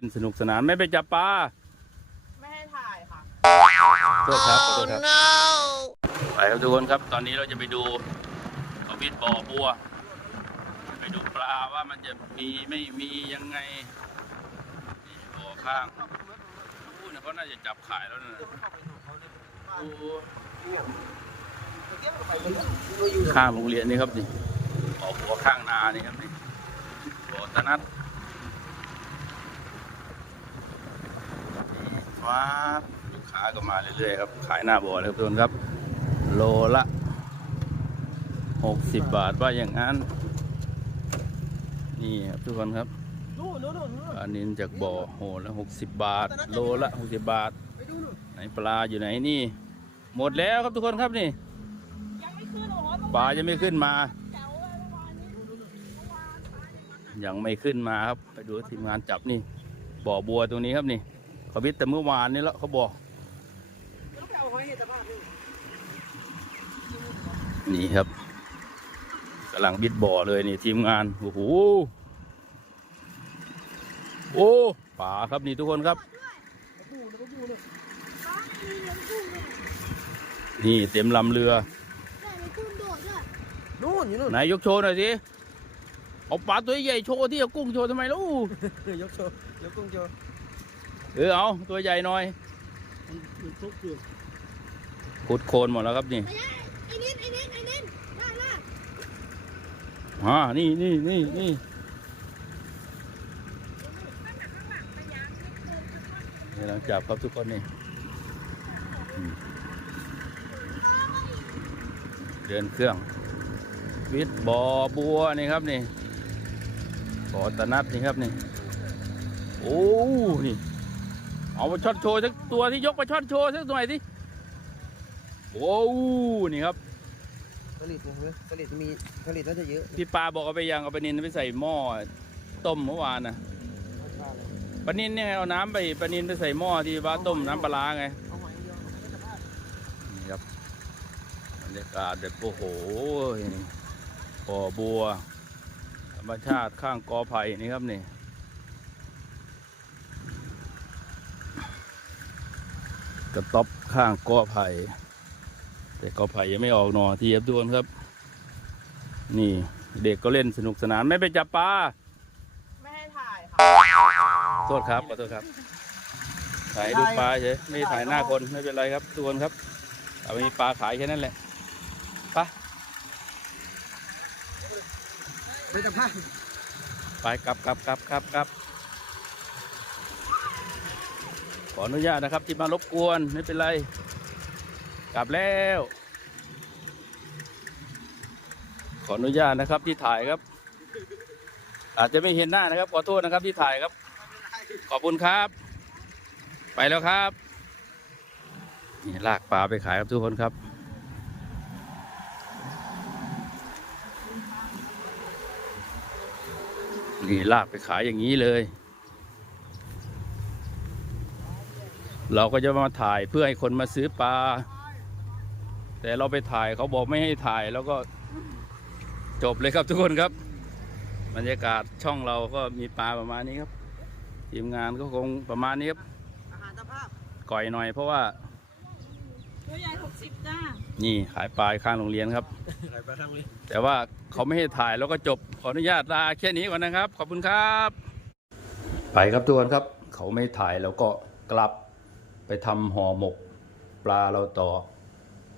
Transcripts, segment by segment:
เป็นสนุกสนานไม่ไปจับปลาไม่ให้ถ่ายค่ะโทษครับขอโทษครับไปครับทุกคนครับตอนนี้เราจะไปดูเขาพิษบ่อบัว ไปดูปลาว่ามันจะมีไม่มียังไงนี่บ่อข้างอู้นะเขาน่าจะจับขายแล้วนะโอ้ข้างโรงเรียนนี่ครับนี่บ่อบัวข้างนานี่ครับนี่บ่อตะนัด ว้าบลูกค้าก็มาเรื่อยๆครับ ขายหน้าบ่อเลยครับทุกคนครับ โลละหกสิบบาทว่าอย่างนั้น นี่ครับทุกคนครับนู่นนู่นนู่นนู่นปลานินจากบ่อโหละหกสิบบาท โลละหกสิบบาทไปดูนู่นไหนปลาอยู่ไหนนี่ หมดแล้วครับทุกคนครับนี่ยังไม่ขึ้นโอ้โหปลายังไม่ขึ้นมาแจ๋วเลยเมื่อวานนี้เมื่อวานปลายังมา ยังไม่ขึ้นมาครับ ไปดูทีมงานจับนี่ บ่อบัวตรงนี้ครับนี่ เขาวิทย์แต่เมื่อวานนี่แล้วเขาบอกต้องไปเอาไว้ให้ตะภาพด้วยนี่ครับกำลังบิดบ่อเลยนี่ทีมงาน โอ้โห โอ้ป่าครับนี่ทุกคนครับปูนะปูนะฟ้ามีเหลืองกุ้งด้วยนี่เต็มลำเรือแต่มีกุ้งโดดด้วยนู่นอยู่นู่นไหนายกโชว์หน่อยสิ เอาปลาตัวใหญ่โชว์ที่เอากุ้งโชว์ทำไมลูกยกโชว์ ยกกุ้งโชว์ เออเอาตัวใหญ่หน่อยมันทุกอยู่ขุดโคลนหมดแล้วครับนี่ไม่ได้ไอ้นิดไอ้นิดไอ้นิดได้ละอ่านี่นี่นี่นี่กำลังจับครับทุกคนนี่อืมเดินเครื่อง วิทย์บ่อบัวนี่ครับนี่บ่อตะนัดนี่ครับนี่ โอ้ นี่ เอาไปช็อตโชว์สักตัวที่ยกไปช็อตโชว์สักหน่อยสิโอ้นี่ครับผลิตนะผลิตมีผลิตน่าจะเยอะพี่ปาบอกเอาไปยังเอาไปนินไปใส่หม้อต้มเมื่อวานนะปลานินเนี่ยไงเอาน้ำไปปลานินไปใส่หม้อที่ว่าต้มน้ำปลาร้าไงเอาไว้เดียวให้ตะภาพนี่ครับบรรยากาศแบบโอ้โหบ่อบัว ธรรมชาติข้างกอไผ่นี่ครับนี่ กระต๊อบข้างกอไผ่แต่กอไผ่ยังไม่ออกหนอที่ครับทุกคนครับ นี่เด็กก็เล่นสนุกสนานไม่ไปจับปลาไม่ให้ถ่ายค่ะโทษครับขอโทษครับ ถ่ายให้ดูปลาเฉยไม่ได้ถ่ายหน้าคนไม่เป็นไรครับทุกคนครับเอาไปมีปลาขายแค่นั้นแหละไปไปตะภาพไปกลับกลับกลับกลับกลับข ออนุญาตนะครับที่มารบกวนไม่เป็นไร กลับแล้ว ขออนุญาตนะครับที่ถ่ายครับ อาจจะไม่เห็นหน้านะครับ ขอโทษนะครับที่ถ่ายครับ ขอบคุณครับ ไปแล้วครับนี่ลากปลาไปขายครับทุกคนครับนี่ลากไปขายอย่างนี้เลย เราก็จะมาถ่ายเพื่อให้คนมาซื้อปลา แต่เราไปถ่ายเขาบอกไม่ให้ถ่ายแล้วก็จบเลยครับทุกคนครับ บรรยากาศช่องเราก็มีปลาประมาณนี้ครับทีมงานก็คงประมาณนี้ครับอาหารตะภาพก่อยหน่อยเพราะว่าตัวใหญ่หกสิบจ้านี่ขายปลาข้างโรงเรียนครับไหลไปทางนี้แต่ว่าเขาไม่ให้ถ่ายแล้วก็จบขออนุญาตลาแค่นี้ก่อนนะครับ ขอบคุณครับ ไปครับทุกคนครับ เขาไม่ถ่ายแล้วก็กลับ ไปทำห่อหมกปลาเราต่อ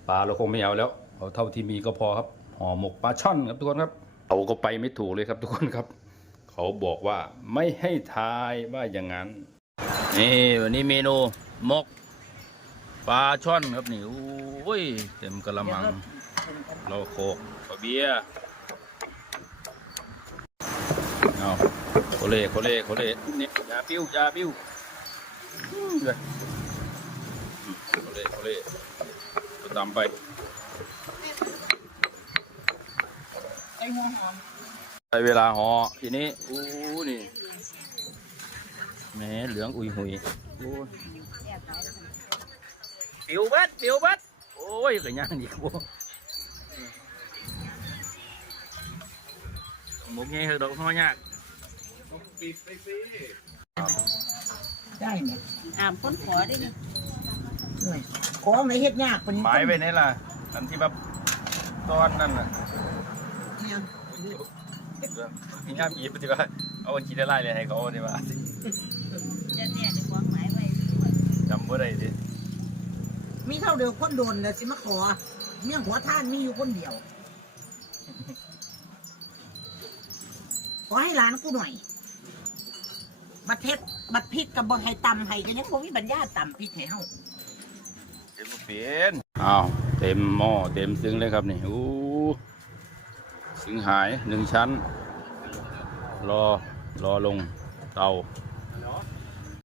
ปลาเราคงไม่เอาแล้ว เอาเท่าที่มีก็พอครับห่อหมกปลาช่อนครับทุกคนครับเราก็ไปไม่ถูกเลยครับทุกคนครับ เขาบอกว่าไม่ให้ทายว่าอย่างนั้นนี่วันนี้เมนูหมกปลาช่อนครับนี่โอ้ยเต็มกระมัง เราโคกเบียร์เอาโคเล่โคเล่โคเล่นี่ยาปิ้วยาปิ้วเลย โคเล่โคเล่ก็ตามไปไอ้หัวหอมได้เวลาห่อทีนี้อู้นี่แหมเหลืองอุยหุยโอ้ยปิวเบัดปิวเบัดโอ้ยกระย่างดีกว่าหมกไงเหรอดอกน้อยยากปิดไปสิได้ไหมอ่ามคนขอได้นี่ห น่อยขอไม่เฮ็ดยากปานนี้หมายไปไหนล่ะ อันที่แบบตอนนั่นน่ะเนี่ยพี่ย่ามอีปฏิว่าเอาอันกีได้ไล่เลยให้เขาดีว่าจะเนี่ยจะวางหมายไว้จำบ่ได้ดิมีเท่าเดียวคนโดนเลยสิมาขอเมี่ยงหัวท่านมีอยู่คนเดียว ขอให้หลานกูหน่อยบัดเทศบัดพริกกับบ่ให้ตำให้ก็ยังบ่มีปัญญาตำพริกให้เฮาเดี๋ยวบ่เปลี่ยนอ้าวเต็มหม้อเต็มซึ้งเลยครับนี่อู้ซึ้งหายหนึ่งชั้น รอรอลงเตา